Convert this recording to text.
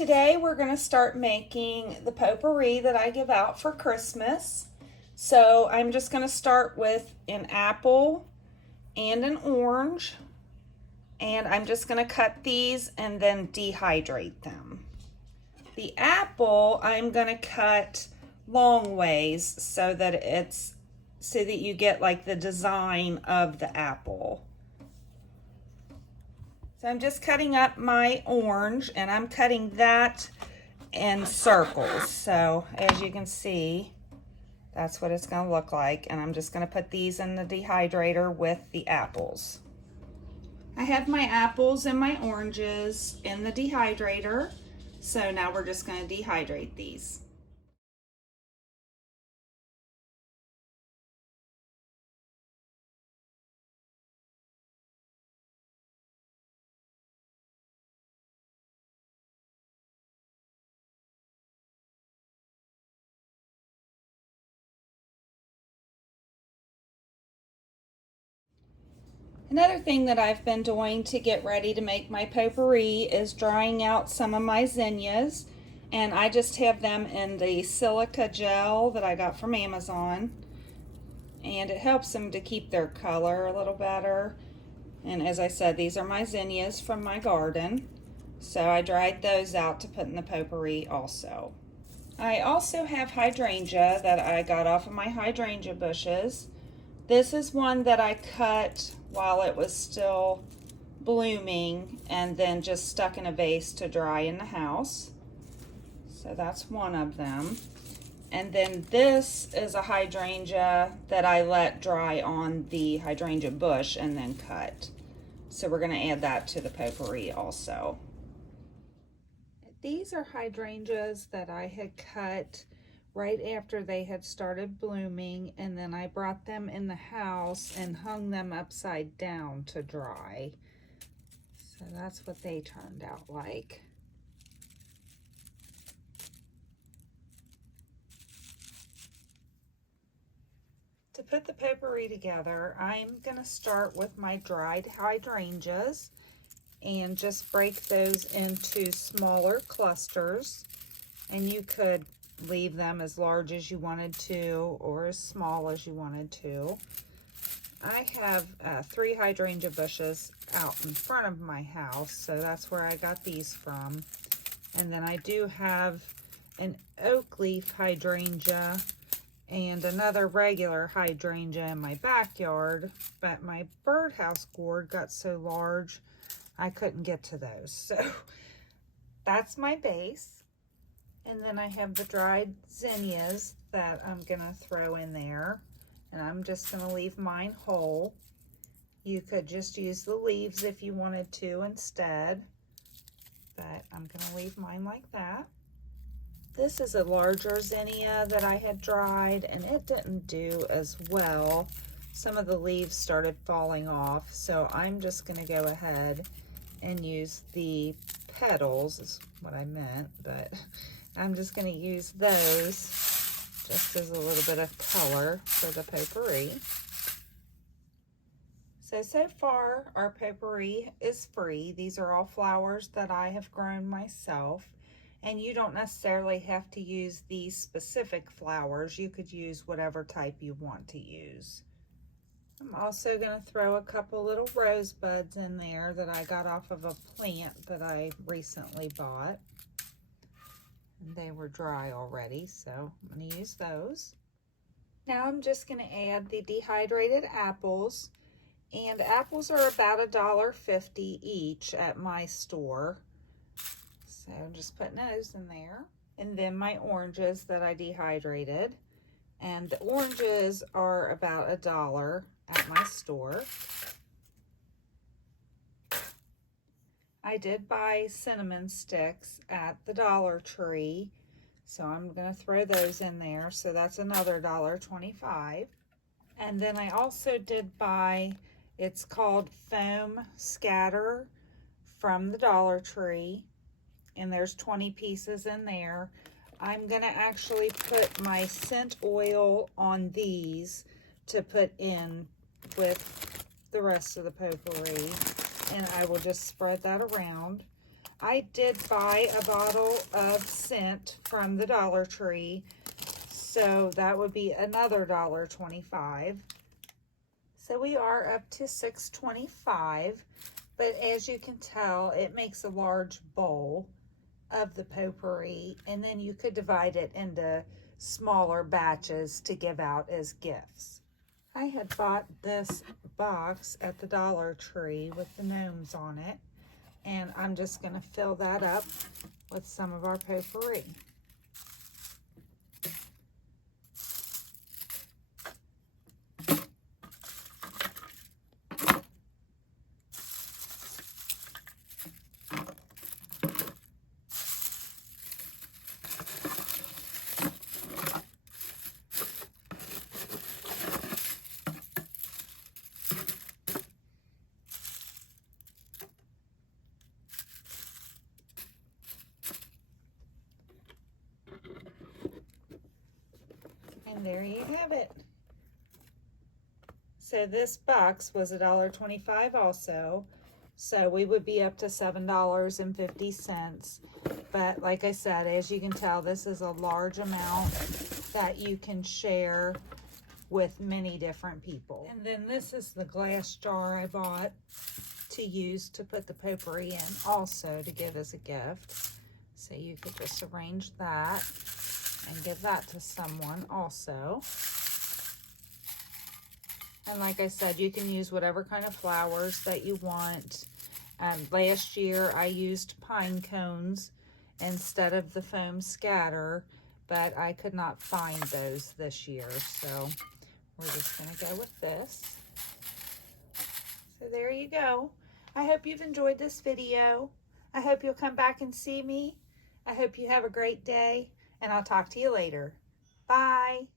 Today we're going to start making the potpourri that I give out for Christmas. So I'm just going to start with an apple and an orange, and I'm just going to cut these and then dehydrate them. The apple I'm going to cut long ways so that you get like the design of the apple. So I'm just cutting up my orange, and I'm cutting that in circles. So as you can see, that's what it's going to look like. And I'm just going to put these in the dehydrator with the apples. I have my apples and my oranges in the dehydrator. So now we're just going to dehydrate these. Another thing that I've been doing to get ready to make my potpourri is drying out some of my zinnias, and I just have them in the silica gel that I got from Amazon, and it helps them to keep their color a little better. And as I said, these are my zinnias from my garden, so I dried those out to put in the potpourri also. I also have hydrangea that I got off of my hydrangea bushes. This is one that I cut while it was still blooming and then just stuck in a vase to dry in the house. So that's one of them. And then this is a hydrangea that I let dry on the hydrangea bush and then cut. So we're going to add that to the potpourri also. These are hydrangeas that I had cut right after they had started blooming, and then I brought them in the house and hung them upside down to dry. So that's what they turned out like. To put the potpourri together, I'm going to start with my dried hydrangeas and just break those into smaller clusters, and you could leave them as large as you wanted to or as small as you wanted to. I have 3 hydrangea bushes out in front of my house, so that's where I got these from. And then I do have an oak leaf hydrangea and another regular hydrangea in my backyard, but my birdhouse gourd got so large I couldn't get to those. So that's my base. And then I have the dried zinnias that I'm going to throw in there. And I'm just going to leave mine whole. You could just use the leaves if you wanted to instead. But I'm going to leave mine like that. This is a larger zinnia that I had dried, and it didn't do as well. Some of the leaves started falling off. So I'm just going to go ahead and use the petals, is what I meant, but I'm just going to use those just as a little bit of color for the potpourri. So far our potpourri is free. These are all flowers that I have grown myself, and you don't necessarily have to use these specific flowers. You could use whatever type you want to use. I'm also going to throw a couple little rosebuds in there that I got off of a plant that I recently bought. And they were dry already, so I'm going to use those. Now I'm just going to add the dehydrated apples. And apples are about $1.50 each at my store. So I'm just putting those in there. And then my oranges that I dehydrated. And the oranges are about $1 at my store. I did buy cinnamon sticks at the Dollar Tree, so I'm going to throw those in there. So that's another $1.25. And then I also did buy, it's called foam scatter from the Dollar Tree, and there's 20 pieces in there. I'm going to actually put my scent oil on these to put in with the rest of the potpourri, and I will just spread that around. I did buy a bottle of scent from the Dollar Tree, so that would be another $1.25. So we are up to $6.25, but as you can tell, it makes a large bowl of the potpourri, and then you could divide it into smaller batches to give out as gifts. I had bought this box at the Dollar Tree with the gnomes on it, and I'm just going to fill that up with some of our potpourri. And there you have it. So this box was $1.25 also. So we would be up to $7.50. But like I said, as you can tell, this is a large amount that you can share with many different people. And then this is the glass jar I bought to use to put the potpourri in, also to give as a gift. So you could just arrange that and give that to someone also. And like I said, you can use whatever kind of flowers that you want. Last year I used pine cones instead of the foam scatter, but I could not find those this year, so we're just going to go with this. So there you go. I hope you've enjoyed this video. I hope you'll come back and see me. I hope you have a great day, and I'll talk to you later. Bye.